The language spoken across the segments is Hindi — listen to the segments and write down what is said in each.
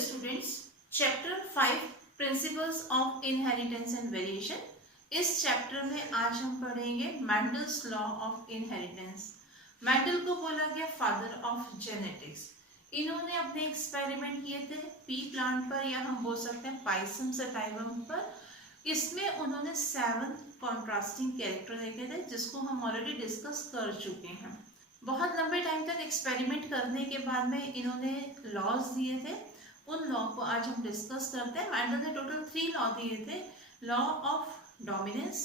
Students, chapter 5 principles of inheritance and variation. इस चैप्टर में आज हम पढ़ेंगे Mendel's law of inheritance. Mendel को बोला गया फादर ऑफ जेनेटिक्स। इन्होंने अपने एक्सपेरिमेंट किए थे पी प्लांट पर, या हम बोल सकते हैं पाइसम सटाइवम पर। इसमें उन्होंने 7 कॉन्ट्रास्टिंग कैरेक्टर देखे थे, जिसको हम ऑलरेडी डिस्कस कर चुके हैं। बहुत लंबे टाइम तक एक्सपेरिमेंट करने के बाद में इन्होंने लॉज दिए थे। उन लॉ को आज हम डिस्कस करते हैं। मेंडल ने टोटल 3 लॉ दिए थे। Law of dominance,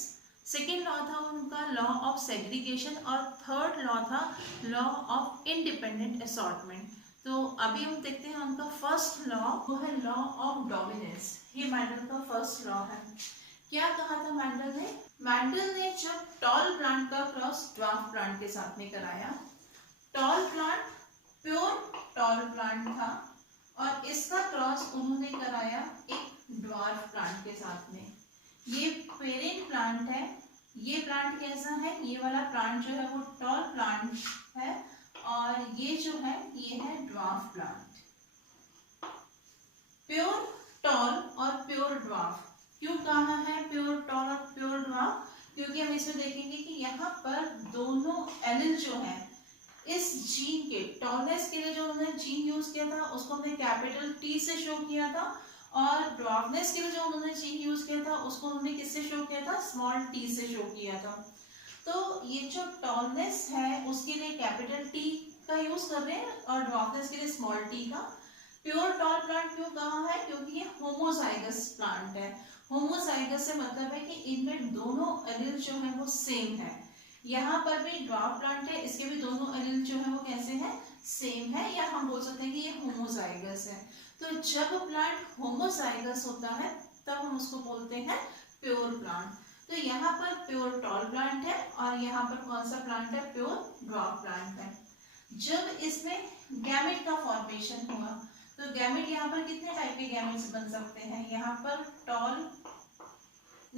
second law था उनका लॉ ऑफ सेग्रीगेशन, और थर्ड लॉ था लॉ ऑफ इंडिपेंडेंट असॉर्टमेंट। तो अभी हम देखते हैं उनका फर्स्ट लॉ, वो है लॉ ऑफ डोमिनेंस। ये मेंडल का फर्स्ट लॉ है। क्या कहा था मेंडल ने? मेंडल ने जब टॉल प्लांट का क्रॉस ड्वार्फ प्लांट के साथ में कराया, tall plant pure tall plant था और इसका क्रॉस उन्होंने कराया एक ड्वार्फ प्लांट के साथ में। ये पेरेंट प्लांट है। ये प्लांट कैसा है? ये वाला प्लांट जो है वो टॉल प्लांट है, और ये जो है ये है ड्वार्फ प्लांट। प्योर टॉल और प्योर ड्वार्फ क्यों कहा है प्योर टॉल और प्योर ड्वार्फ? क्योंकि हम इसमें देखेंगे कि यहाँ पर दोनों एलिल जो है इस जीन के टॉलनेस के लिए जो उन्होंने जीन यूज किया था उसको हमने कैपिटल टी से शो किया था, और ड्वार्फनेस के लिए जो उन्होंने जीन यूज किया था उसको उन्होंने किससे शो किया था? स्मॉल टी से शो किया था। तो ये जो टॉलनेस है उसके लिए कैपिटल टी का यूज कर रहे हैं और ड्वार्फनेस के लिए स्मॉल टी का। प्योर टॉल प्लांट क्यों कहा है? क्योंकि ये होमोजाइगस प्लांट है। होमोजाइगस से मतलब है कि इनमें दोनों एलील जो है वो सेम है। यहाँ पर भी ड्वार्फ प्लांट है, इसके भी दोनों एलील जो है वो कैसे हैं? सेम है, या हम बोल सकते हैं कि ये होमोजाइगस है। तो जब प्लांट होमोजाइगस होता है तब हम उसको बोलते हैं प्योर प्लांट। तो यहाँ पर प्योर टॉल प्लांट है और यहाँ पर कौन सा प्लांट है? प्योर ड्वार्फ प्लांट है। जब इसमें गैमेट का फॉर्मेशन हुआ, तो गैमेट यहाँ पर कितने टाइप के गैमेट्स बन सकते हैं? यहाँ पर टॉल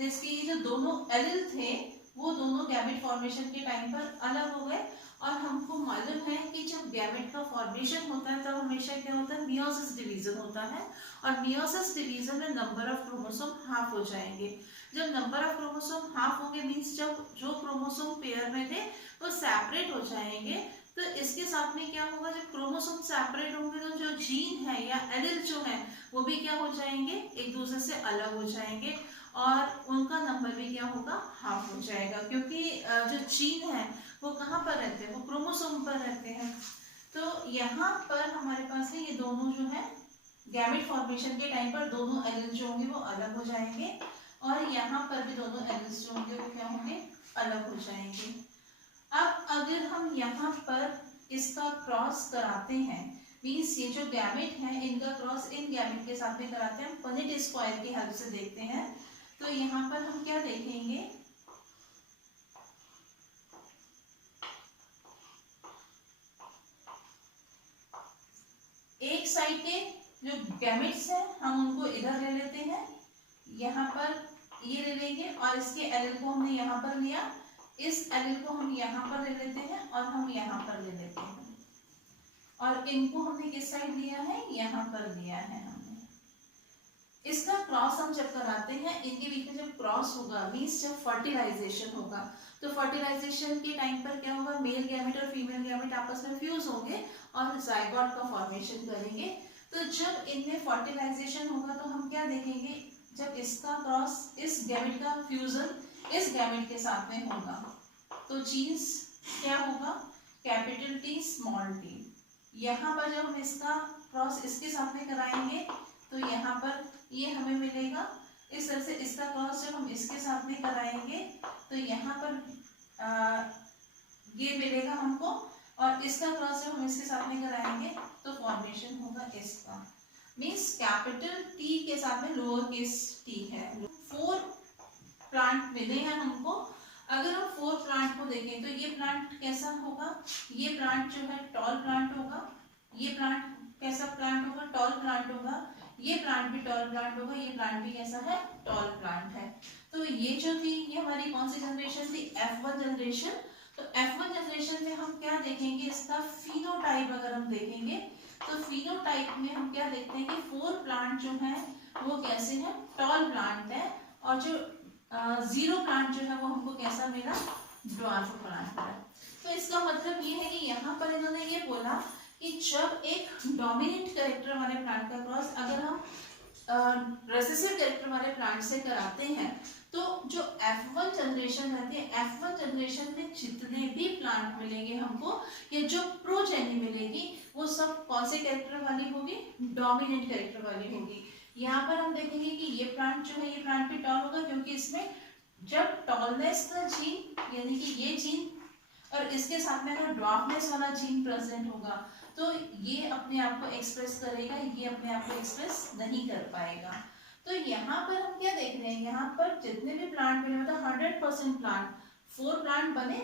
इसके ये जो दोनों एलिल थे वो दोनों गैमेट फॉर्मेशन के टाइम पर अलग हो गए। और हमको मालूम है कि जब गैमेट का फॉर्मेशन होता है तब हमेशा क्या होता है? मियोसिस डिवीजन होता है, और मियोसिस डिवीजन में नंबर ऑफ क्रोमोसोम हाफ हो जाएंगे। जब नंबर ऑफ क्रोमोसोम हाफ होंगे मीन्स जब जो क्रोमोसोम पेयर में थे वो सेपरेट हो जाएंगे। तो इसके साथ में क्या होगा? जब क्रोमोसोम सेपरेट होंगे तो जो जीन है या एलिल जो है वो भी क्या हो जाएंगे? एक दूसरे से अलग हो जाएंगे, और उनका नंबर भी क्या होगा? हाफ हो जाएगा। क्योंकि जो जीन है वो कहाँ पर रहते हैं? वो क्रोमोसोम पर रहते हैं। तो यहाँ पर हमारे पास है ये दोनों जो है गैमेट फॉर्मेशन के टाइम पर दोनों एलिल जो होंगे वो अलग हो जाएंगे, और यहाँ पर भी दोनों एलिल्स जो होंगे वो क्या होंगे? अलग हो जाएंगे। अब अगर हम यहाँ पर इसका क्रॉस कराते हैं, मीन्स ये जो गैमेट है इनका क्रॉस इन गैमेट के साथ में कराते हैं, पनेट स्क्वायर की हेल्प से देखते हैं। तो यहाँ पर हम क्या देखेंगे? एक साइड के जो गैमेट्स हैं हम उनको इधर ले लेते हैं, यहाँ पर ये ले लेंगे, और इसके एलिल को हमने यहाँ पर लिया, इस एलिल को हम यहाँ पर ले लेते हैं और हम यहाँ पर ले लेते हैं, और इनको हमने किस साइड लिया है? यहाँ पर लिया है हमने। इसका क्रॉस हम जब कराते हैं, इनके बीच में जब क्रॉस होगा मीन्स जब फर्टिलाइजेशन होगा, तो फर्टिलाइजेशन के टाइम पर क्या होगा? मेल गैमेट और फीमेल गैमेट आपस में फ्यूज होंगे और जाइगोट का फॉर्मेशन करेंगे। तो जब इनमें फर्टिलाइजेशन होगा तो हम क्या देखेंगे? जब इसका क्रॉस इस गैमेट का फ्यूजन इस गैमेट के साथ में होगा तो जीन्स क्या होगा? Capital T small T. यहाँ पर जब हम इसका क्रॉस इसके साथ में कराएंगे तो यहाँ पर ये हमें मिलेगा। इस तरह से इसका क्रॉस जब हम इसके साथ में कराएंगे तो यहाँ पर ये मिलेगा हमको, और इसका क्रॉस जब हम इसके साथ में कराएंगे तो फॉर्मेशन होगा इसका। मीन्स कैपिटल टी के साथ में लोअर केस टी है। 4 प्लांट मिले हैं हमको। अगर हम 4 प्लांट को देखें तो ये प्लांट कैसा होगा? ये प्लांट जो है टॉल प्लांट होगा। ये प्लांट कैसा प्लांट होगा? टॉल प्लांट होगा। ये प्लांट भी टॉल प्लांट होगा। ये प्लांट भी कैसा है? टॉल प्लांट है। तो ये जो थी ये हमारी कौन सी जनरेशन थी? F1 generation. तो F1 जनरेशन में हम क्या देखेंगे? इसका फिनोटाइप अगर हम देखेंगे तो फिनोटाइप में हम क्या देखते हैं कि 4 प्लांट जो है वो कैसे है, टॉल प्लांट है, और जो 0 प्लांट जो है वो हमको कैसा मिला, ड्वार्फ प्लांट मिला। तो इसका मतलब ये है कि यहाँ पर इन्होंने ये बोला कि जब एक डोमिनेंट कैरेक्टर वाले प्लांट का क्रॉस अगर हम रेसेसिव कैरेक्टर वाले प्लांट से कराते हैं तो जो F1 जनरेशन रहती है, F1 जनरेशन में जितने भी प्लांट मिलेंगे हमको या जो प्रोजेनी मिलेगी वो सब कौन से कैरेक्टर वाली होगी, डोमिनेंट कैरेक्टर वाली होगी। यहाँ पर हम देखेंगे कि ये प्लांट जो है ये प्लांट भी टॉल होगा क्योंकि इसमें जब टॉलनेस का जीन यानी कि ये जीन और इसके साथ में अगर ड्वार्फनेस वाला जीन प्रेजेंट होगा तो ये अपने आप को एक्सप्रेस करेगा, ये अपने आप को एक्सप्रेस नहीं कर पाएगा। तो यहाँ पर हम क्या देख रहे हैं, यहाँ पर जितने भी प्लांट बने मतलब 100% प्लांट, 4 प्लांट बने,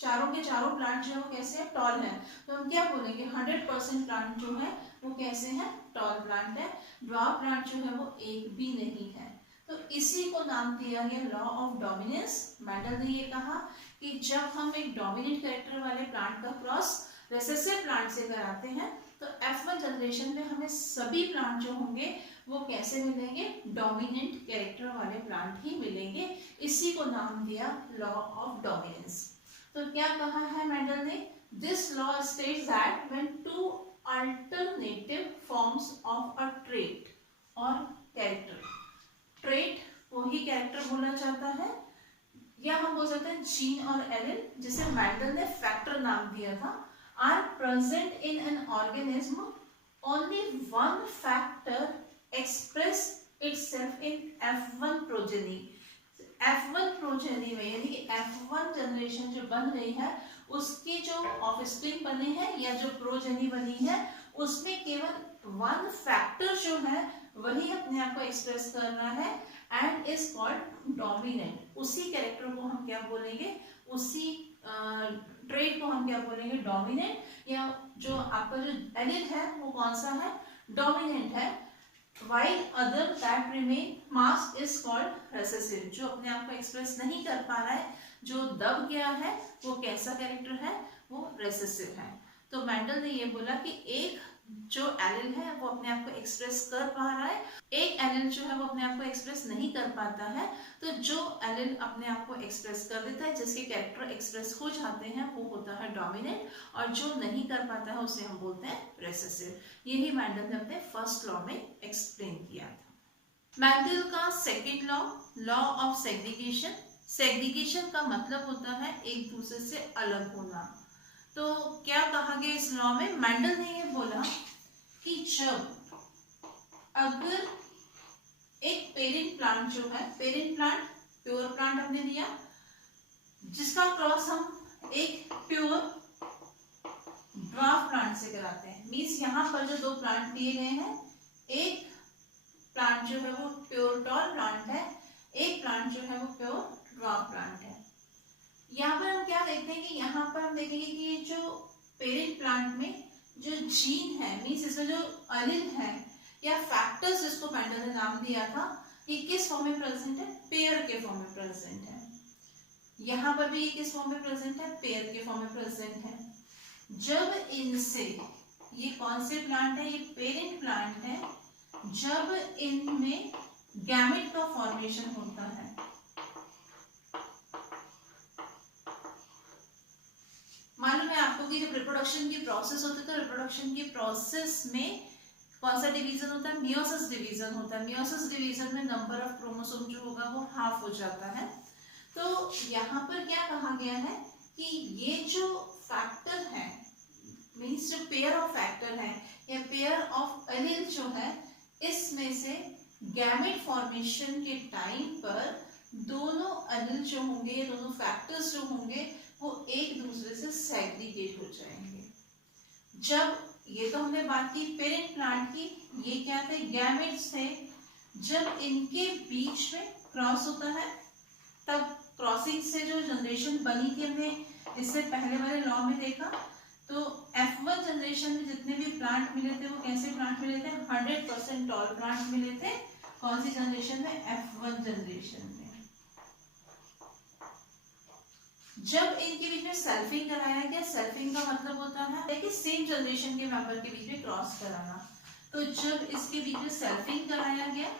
चारों के चारों प्लांट जो है वो कैसे है, टॉल है। तो हम क्या बोलेंगे 100% प्लांट जो है वो कैसे है, टॉल प्लांट है। ड्वार्फ प्लांट जो है वो एक भी नहीं है। तो इसी को नाम दिया गया लॉ ऑफ डोमिनेंस। मेंडल ने ये कहा कि जब हम एक डोमिनेंट कैरेक्टर वाले प्लांट का क्रॉस रेसेसिव प्लांट से कराते हैं तो F1 जनरेशन में हमें सभी प्लांट जो होंगे वो कैसे मिलेंगे, डोमिनेंट कैरेक्टर वाले प्लांट ही मिलेंगे। इसी को नाम दिया लॉ ऑफ डोमिनेंस। तो क्या कहा है मेंडल ने, this law states that when 2 alternative forms of a trait और कैरेक्टर, ट्रेट को ही कैरेक्टर बोला जाता है या हम बोल सकते हैं जीन और एलिल, जिसे मेंडल ने फैक्टर नाम दिया था, are present in an organism, only one factor express itself in F1 progeny. F1 progeny में यानी कि F1 जनरेशन जो बन रही है उसके जो ऑफस्प्रिंग बने हैं या जो प्रोजेनी बनी है उसमें केवल वन फैक्टर जो है वही अपने आप को एक्सप्रेस कर रहा है एंड इज कॉल्ड डोमिनेंट। उसी कैरेक्टर को हम क्या बोलेंगे, उसी ट्रेट को हम क्या बोलेंगे, डोमिनेंट, या जो आपका जो एलिल है वो कौन सा है, डोमिनेंट है। while other that remain mask is called recessive, जो अपने आप को एक्सप्रेस नहीं कर पा रहा है, जो दब गया है, वो कैसा कैरेक्टर है, वो रेसेसिव है। तो मेंडल ने ये बोला कि एक जो एलिल है वो अपने आप को एक्सप्रेस कर पा रहा है, एक एलिल जो है वो अपने आप को एक्सप्रेस नहीं कर पाता है। तो जो एलिल अपने आप को एक्सप्रेस कर देता है, जिसके कैरेक्टर एक्सप्रेस हो जाते हैं, वो होता है डोमिनेंट, और जो नहीं कर पाता है उसे हम बोलते हैं रेसेसिव। यही मेंडल ने अपने फर्स्ट लॉ में एक्सप्लेन किया था। मेंडल का second law, law of segregation. Segregation का मतलब होता है एक दूसरे से अलग होना। तो क्या कहा गया इस लॉ में, मेंडल ने ये बोला कि जब अगर एक पेरेंट प्लांट जो है, पेरेंट प्लांट प्योर प्लांट हमने लिया जिसका क्रॉस हम एक प्योर ड्वार्फ प्लांट से कराते हैं, मींस यहाँ पर जो 2 प्लांट दिए गए हैं, एक प्लांट जो है वो प्योर टॉल प्लांट है, एक प्लांट जो है वो प्योर ड्वार्फ प्लांट है। यहाँ पर हम क्या देखते हैं कि यहाँ पर हम देखेंगे कि जो पेरेंट प्लांट में जो जीन है, मींस इसमें जो एलिल है या फैक्टर्स जिसको मेंडल ने नाम दिया था, ये किस फॉर्म में प्रेजेंट है, पेयर के फॉर्म में प्रेजेंट है। यहाँ पर भी ये किस फॉर्म में प्रेजेंट है, पेयर के फॉर्म में प्रेजेंट है। जब इनसे, ये कौन से प्लांट है, ये पेरेंट प्लांट है, जब इनमें गैमेट का फॉर्मेशन होता है, मालूम है आपको कि जब रिप्रोडक्शन की प्रोसेस होती है तो रिप्रोडक्शन की प्रोसेस में कौन सा डिवीजन होता है, मियोसिस डिवीजन होता है। मियोसिस डिवीजन में नंबर ऑफ क्रोमोसोम जो होगा वो हाफ हो जाता है। तो यहाँ पर क्या कहा गया है कि ये जो फैक्टर है, मींस जो पेयर ऑफ फैक्टर है या पेयर ऑफ एलील जो है, इसमें से गैमेट फॉर्मेशन के टाइम पर दोनों एलील जो होंगे, दोनों फैक्टर्स जो होंगे वो एक दूसरे से सेग्रीगेट हो जाएंगे। जब, ये तो हमने बात की पेरेंट प्लांट की, ये क्या थे, गैमेट्स थे। जब इनके बीच में क्रॉस होता है तब क्रॉसिंग से जो जनरेशन बनी थी, हमने इससे पहले वाले लॉ में देखा, तो F1 जनरेशन में जितने भी प्लांट मिले थे वो कैसे प्लांट मिले थे, 100% टॉल प्लांट मिले थे। कौन सी जनरेशन में, F1 जनरेशन में। जब इनके बीच में सेल्फिंग कराया गया, सेल्फिंग का मतलब होता है कि सेम जनरेशन के मेंबर के बीच में क्रॉस कराना, तो जब इसके बीच में सेल्फिंग कराया गया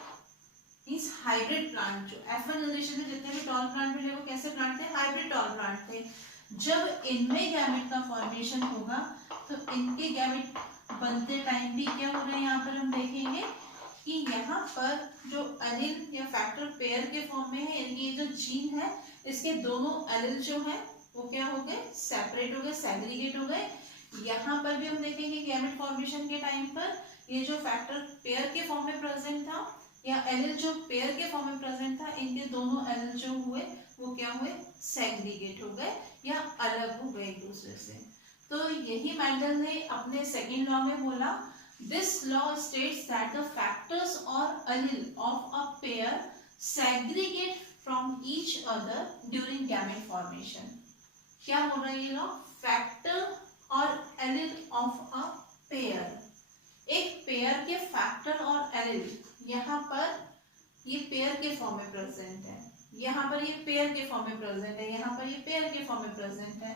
मींस हाइब्रिड प्लांट, जो F1 जनरेशन में जितने भी टॉल प्लांट मिले वो कैसे प्लांट थे, हाइब्रिड टॉल प्लांट थे। जब इनमें गैमेट का फॉर्मेशन होगा तो इनके गैमेट बनते टाइम भी क्या हो रहे हैं, यहाँ पर हम देखेंगे कि यहाँ पर जो एलील या फैक्टर पेयर के फॉर्म में है, ये जो जीन है इसके दोनों एलील जो है वो क्या हो गए, सेपरेट हो गए, सेग्रीगेट हो गए। यहाँ पर भी हम देखेंगे गैमेट फॉर्मेशन के टाइम पर ये जो फैक्टर पेयर के फॉर्म में प्रेजेंट था या एलील जो पेयर के फॉर्म में प्रेजेंट था, इनके दोनों एलील जो हुए वो क्या हुए, सेग्रीगेट हो गए या अलग हो गए एक दूसरे से। तो यही मेंडल ने अपने सेकेंड लॉ में बोला, this law states that the factors or allele of a pair segregate from each other during gamete formation. क्या बोल रहा है ये लॉ, फैक्टर और एलील ऑफ अ पेयर, एक पेयर के फैक्टर और एलील यहाँ पर ये पेयर के फॉर्म में प्रेजेंट है, यहाँ पर ये पेयर के फॉर्म में प्रेजेंट है, यहाँ पर ये पेयर के फॉर्म में प्रेजेंट है,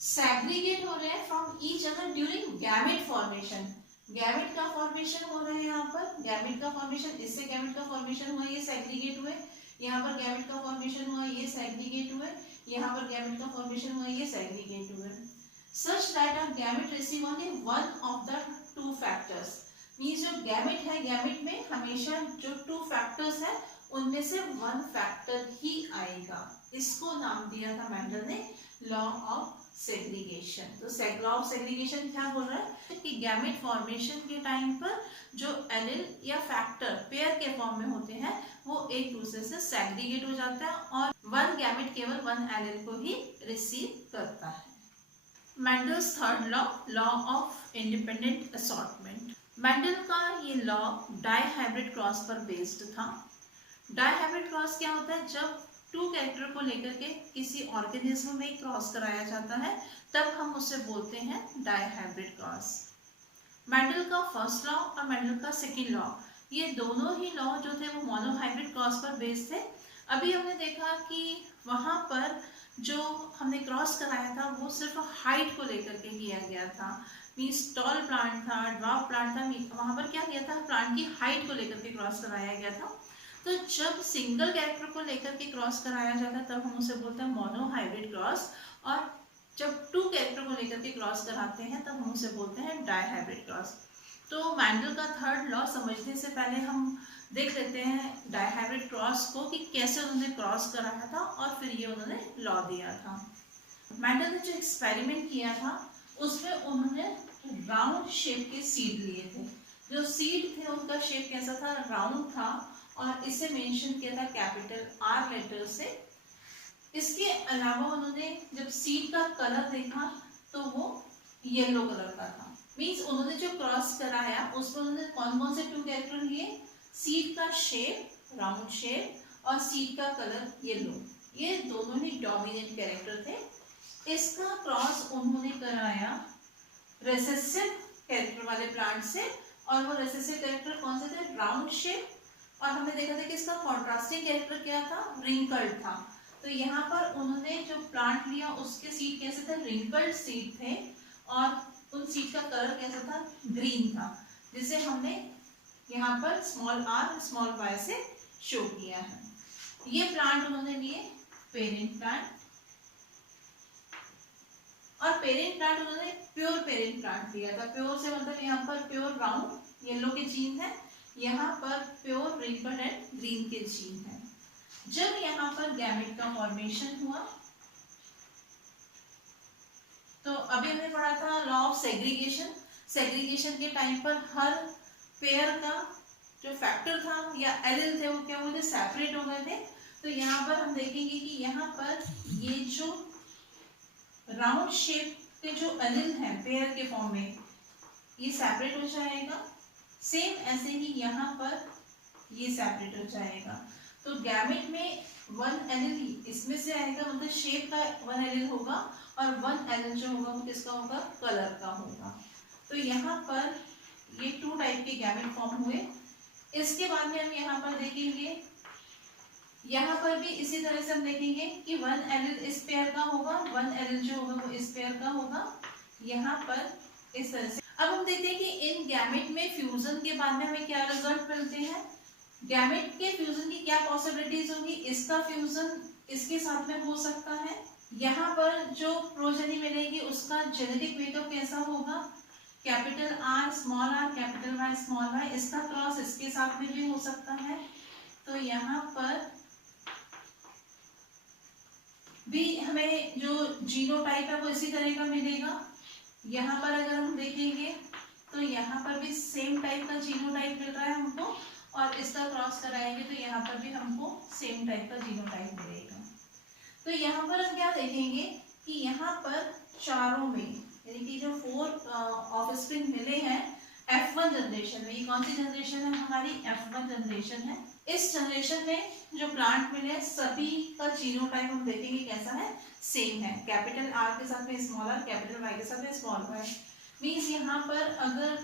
सेग्रीगेट हो रहे हैं from each other during gamete formation. Gamete का फॉर्मेशन हो रहा है यहाँ पर, गैमेट का फॉर्मेशन, इससे गैमेट का फॉर्मेशन हुआ, ये सेग्रीगेट हुए, यहाँ पर गैमेट का फॉर्मेशन हुआ, ये सेग्रीगेट हुए, यहाँ पर गैमेट का फॉर्मेशन हुआ, ये सेग्रीगेट हुए। Such that a gamete receive only one of the two factors, means जो गैमेट है, गैमेट में हमेशा जो टू फैक्टर्स है उनमें से वन फैक्टर ही आएगा। इसको नाम दिया था मेंडल ने लॉ ऑफ सेग्रीगेशन। तो लॉ ऑफ सेग्रीगेशन क्या बोल रहा है कि गैमेट फॉर्मेशन के टाइम पर जो एलील या फैक्टर पेयर के फॉर्म में होते हैं वो एक दूसरे से सेग्रीगेट हो जाता है और वन गैमेट केवल वन एलील को ही रिसीव करता है। Mendel's third law, law of independent assortment. Mendel का ये लॉ डाइहाइब्रिड क्रॉस पर बेस्ड था। डाइहाइब्रिड क्रॉस क्या होता है, जब टू कैरेक्टर को लेकर के किसी ऑर्गेनिज्म में क्रॉस कराया जाता है तब हम उसे बोलते हैं डाइहाइब्रिड क्रॉस। मेंडल का फर्स्ट लॉ और मेंडल का सेकेंड लॉ, ये दोनों ही लॉ जो थे वो मोनोहाइब्रिड क्रॉस पर बेस्ड थे। अभी हमने देखा कि वहां पर जो हमने क्रॉस कराया था वो सिर्फ हाइट को लेकर के किया गया था, मीन्स टॉल प्लांट था, ड्वार्फ प्लांट था, वहां पर क्या किया था, प्लांट की हाइट को लेकर के क्रॉस कराया गया था। तो जब सिंगल कैरेक्टर को लेकर के क्रॉस कराया जाता है तब हम उसे बोलते हैं मोनोहाइब्रिड क्रॉस, और जब टू कैरेक्टर को लेकर के क्रॉस कराते हैं तब हम उसे बोलते हैं डाइहाइब्रिड क्रॉस। तो मेंडल का थर्ड लॉ समझने से पहले हम देख लेते हैं डाइहाइब्रिड क्रॉस को कि कैसे उन्होंने क्रॉस कराया था और फिर ये उन्होंने लॉ दिया था। मेंडल ने जो एक्सपेरिमेंट किया था उसमें उन्होंने राउंड शेप के सीड लिए थे। जो सीड थे उनका शेप कैसा था, राउंड था, और इसे मेंशन किया था कैपिटल R लेटर से। इसके अलावा उन्होंने जब सीड का कलर देखा तो वो येलो कलर का था, मीन्स उन्होंने जो क्रॉस कराया उसमें उन्होंने कौन कौन से टू कैरेक्टर लिए, सीड का शेप राउंड शेप और सीड का कलर येलो, ये दोनों ही डोमिनेंट कैरेक्टर थे। इसका क्रॉस उन्होंने कराया रेसेसिव कैरेक्टर वाले प्लांट से, और वो रेसेसिव कैरेक्टर कौन से थे, राउंड शेप, और हमने देखा था कि इसका कॉन्ट्रास्टिंग कैरेक्टर क्या था, रिंकल्ड था। तो यहाँ पर उन्होंने जो प्लांट लिया उसके सीड कैसे थे, रिंकल्ड सीड थे, और उन सीड का कलर कैसा था, ग्रीन था, जिसे हमने यहाँ पर स्मॉल r स्मॉल y से शो किया है। ये प्लांट उन्होंने लिए पेरेंट प्लांट, और पेरेंट प्लांट उन्होंने प्योर पेरेंट प्लांट लिया था। प्योर से मतलब यहाँ पर प्योर राउंड येलो के जीन है, यहाँ पर प्योर रिंकल्ड एंड ग्रीन के जीन है। जब यहाँ पर गैमेट का फॉर्मेशन हुआ तो अभी हमने पढ़ा था लॉ ऑफ सेग्रीगेशन। सेग्रीगेशन के टाइम पर हर पेयर का जो फैक्टर था या एलील थे वो क्या हुए थे, सेपरेट हो गए थे। तो यहाँ पर हम देखेंगे कि यहाँ पर ये जो राउंड शेप के जो एलील हैं पेयर के फॉर्म में ये सेपरेट हो जाएगा, सेम ऐसे ही यहाँ पर ये सेपरेट हो जाएगा। तो गैमेट में वन एलील इसमें से आएगा, मतलब शेप का वन एलील होगा, और वन एलील जो होगा वो किसका होगा, कलर का होगा। तो यहाँ पर ये टू टाइप के गैमेट फॉर्म हुए। इसके बाद में हम यहाँ पर देखेंगे यहाँ पर भी इसी तरह से हम देखेंगे कि वन एलिल इस पेयर का होगा, वन एलिल जो होगा वो इस पेयर का होगा, यहाँ पर इस तरह से। अब हम देखते हैं कि इन गैमेट में फ्यूजन के बाद में हमें क्या रिजल्ट मिलते हैं। गैमेट के फ्यूजन की क्या पॉसिबिलिटीज होगी, इसका फ्यूजन इसके साथ में हो सकता है। यहाँ पर जो प्रोजेनी मिलेगी उसका जेनेटिक वेट कैसा होगा, capital R small R capital Y small Y, इसका क्रॉस इसके साथ में भी हो सकता है। तो यहाँ पर भी हमें जो जीनोटाइप है वो इसी तरह का मिलेगा। यहाँ पर अगर हम देखेंगे तो यहाँ पर भी सेम टाइप का जीनोटाइप मिल रहा है हमको, और इसका क्रॉस कराएंगे तो यहाँ पर भी हमको सेम टाइप का जीनोटाइप मिलेगा। तो यहाँ पर हम क्या देखेंगे कि यहाँ पर चारों में यानी कि जो 4 ऑफस्प्रिंग मिले हैं F1 जनरेशन में, ये कौन सी जनरेशन है हमारी, F1 जनरेशन है। इस जनरेशन में जो प्लांट मिले सभी का जीनोटाइप हम देखेंगे कैसा है, सेम है, कैपिटल आर के साथ में स्मॉल आर, कैपिटल वाई के साथ में स्मॉल वाई। मीन्स यहाँ पर अगर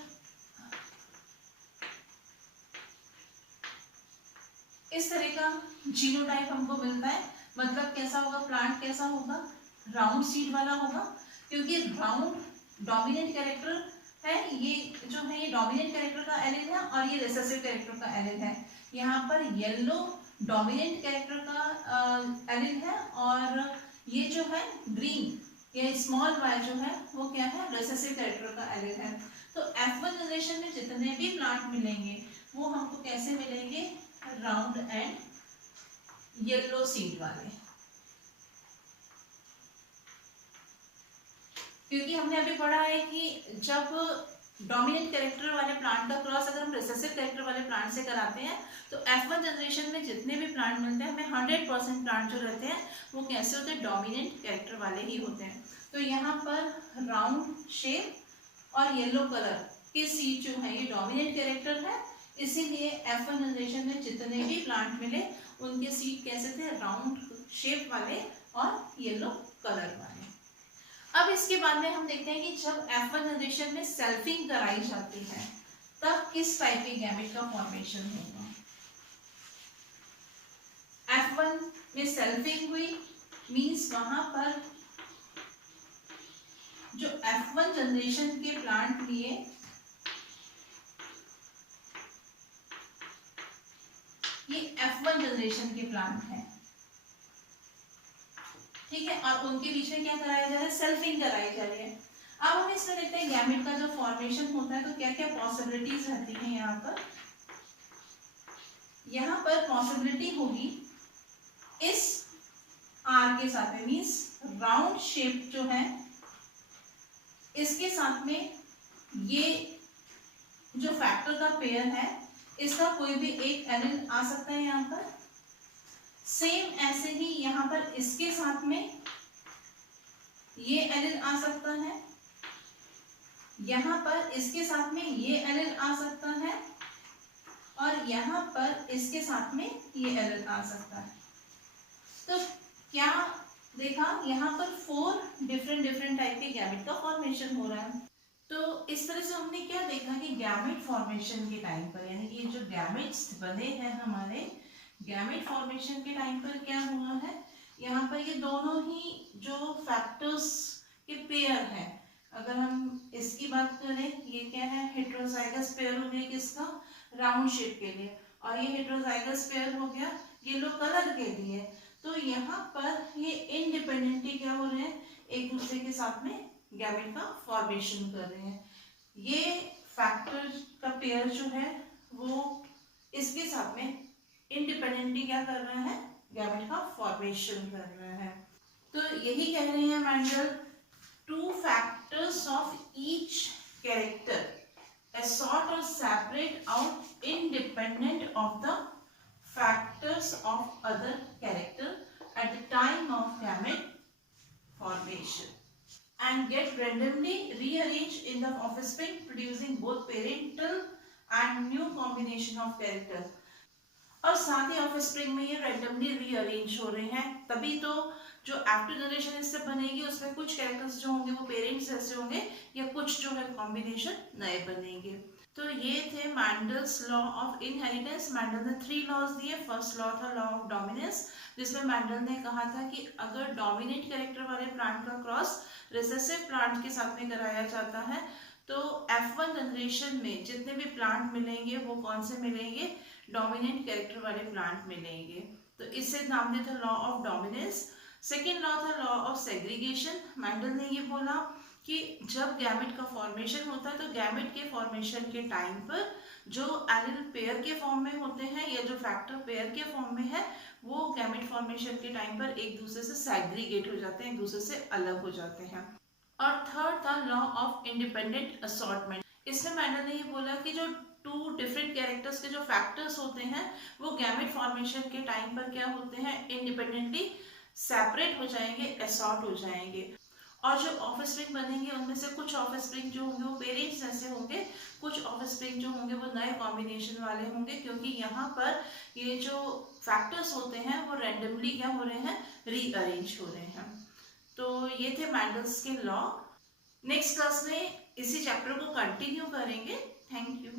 इस तरह का जीनोटाइप हमको मिलता है, मतलब कैसा होगा, प्लांट कैसा होगा, राउंड सीड वाला होगा, क्योंकि राउंड डोमिनेंट कैरेक्टर है, ये जो है ये डोमिनेंट कैरेक्टर का एलिल है और ये रिसेसिव कैरेक्टर का एलिल है। यहाँ पर येलो डोमिनेंट कैरेक्टर का एलिल है और ये जो है ग्रीन ये स्मॉल वाई जो है वो क्या है, रिसेसिव कैरेक्टर का एलिल है। तो F1 जनरेशन में जितने भी प्लांट मिलेंगे वो हमको कैसे मिलेंगे, राउंड एंड येलो सीड वाले, क्योंकि हमने अभी पढ़ा है कि जब डोमिनेंट कैरेक्टर वाले प्लांट का क्रॉस अगर हम रिसेसिव कैरेक्टर वाले प्लांट से कराते हैं तो F1 जनरेशन में जितने भी प्लांट मिलते हैं हमें 100% प्लांट जो रहते हैं वो कैसे होते हैं, डोमिनेंट कैरेक्टर वाले ही होते हैं। तो यहाँ पर राउंड शेप और येलो कलर के सीड जो है ये डोमिनेंट कैरेक्टर है, इसीलिए F1 जनरेशन में जितने भी प्लांट मिले उनके सीड कैसे थे, राउंड शेप वाले और येलो कलर वाले। अब इसके बाद में हम देखते हैं कि जब F1 जनरेशन में सेल्फिंग कराई जाती है तब किस टाइप के गैमेट का फॉर्मेशन होगा। F1 में सेल्फिंग हुई मींस वहां पर जो F1 जनरेशन के प्लांट लिए ये F1 जनरेशन के प्लांट हैं, ठीक है, और उनके बीच में क्या कराया जा रहा है, सेल्फिंग कराई जा रही है। अब हम इसमें देखते हैं गैमेट का जो फॉर्मेशन होता है तो क्या क्या पॉसिबिलिटीज रहती हैं। यहाँ पर पॉसिबिलिटी होगी इस आर के साथ में, मीन्स राउंड शेप जो है इसके साथ में ये जो फैक्टर का पेयर है इसका कोई भी एक एलिल आ सकता है यहाँ पर। सेम ऐसे ही यहाँ पर इसके साथ में ये एलिल आ सकता है, यहाँ पर इसके साथ में ये एलिल आ सकता है और यहाँ पर इसके साथ में ये एलिल आ सकता है। तो क्या देखा, यहाँ पर 4 डिफरेंट टाइप के गैमेट का फॉर्मेशन हो रहा है। तो इस तरह से हमने क्या देखा कि गैमेट फॉर्मेशन के टाइम पर यानी कि जो गैमेट्स बने हैं हमारे गैमेट फॉर्मेशन के टाइम पर क्या हुआ है, यहाँ पर ये दोनों ही जो फैक्टर्स के पेयर है, अगर हम इसकी बात करें ये क्या है, हेटेरोजाइगस पेयर हो गया किसका, राउंड शेप के लिए, और ये हेटेरोजाइगस पेयर हो गया येलो कलर के लिए। तो यहाँ पर ये इंडिपेंडेंटली क्या हो रहे हैं, एक दूसरे के साथ में गैमेट का फॉर्मेशन कर रहे हैं। ये फैक्टर का पेयर जो है वो इसके साथ में इंडिपेंडेंटली क्या कर रहा है, गैमेट का फॉर्मेशन कर रहा है। तो यही कह रहे हैं Mendel, 2 factors of each character assort or separate out independent of the factors of other character at the time of gamete formation and get randomly rearranged in the offspring producing both parental and new combination of characters। और साथ ही ऑफस्प्रिंग में ये रैंडमली रीअरेंज हो रहे हैं, तभी तो जो आफ्टर जनरेशन इससे बनेगी उसमें कुछ कैरेक्टर्स जो होंगे वो पेरेंट्स जैसे होंगे या कुछ जो है कॉम्बिनेशन नए बनेंगे। तो ये थे Mendel's law of inheritance. Mendel ने 3 लॉज दिए। फर्स्ट लॉ था लॉ ऑफ डोमिनेंस, जिसमें मैंडल ने कहा था कि अगर डोमिनेंट कैरेक्टर वाले प्लांट का क्रॉस रिसेसिव प्लांट के साथ में कराया जाता है तो F1 जनरेशन में जितने भी प्लांट मिलेंगे वो कौन से मिलेंगे, डोमिनेंट कैरेक्टर वाले प्लांट मिलेंगे। तो इससे नाम दिया था law of dominance. Second law था लॉ ऑफ सेग्रीगेशन। मैंडल ने ये बोला कि जब गैमेट का फॉर्मेशन होता है तो गैमेट के फॉर्मेशन के टाइम पर जो एलिल पेयर के फॉर्म में होते हैं या जो फैक्टर पेयर के फॉर्म में है वो गैमेट फॉर्मेशन के टाइम पर एक दूसरे से सेग्रीगेट हो जाते हैं, एक दूसरे से अलग हो जाते हैं। और थर्ड था लॉ ऑफ इंडिपेंडेंट असॉर्टमेंट। इसमें मैंने ये बोला कि जो 2 डिफरेंट कैरेक्टर्स के जो फैक्टर्स होते हैं वो गैमेट फॉर्मेशन के टाइम पर क्या होते हैं, इंडिपेंडेंटली सेपरेट हो जाएंगे, असॉर्ट हो जाएंगे। और जो ऑफस्प्रिंग बनेंगे उनमें से कुछ ऑफस्प्रिंग जो होंगे वो पेरेंट्स जैसे होंगे, कुछ ऑफस्प्रिंग जो होंगे वो नए कॉम्बिनेशन वाले होंगे, क्योंकि यहाँ पर ये जो फैक्टर्स होते हैं वो रैंडमली क्या हो रहे हैं, रीअरेंज हो रहे हैं। तो ये थे मैंडल्स के लॉ। नेक्स्ट क्लास में इसी चैप्टर को कंटिन्यू करेंगे। Thank you.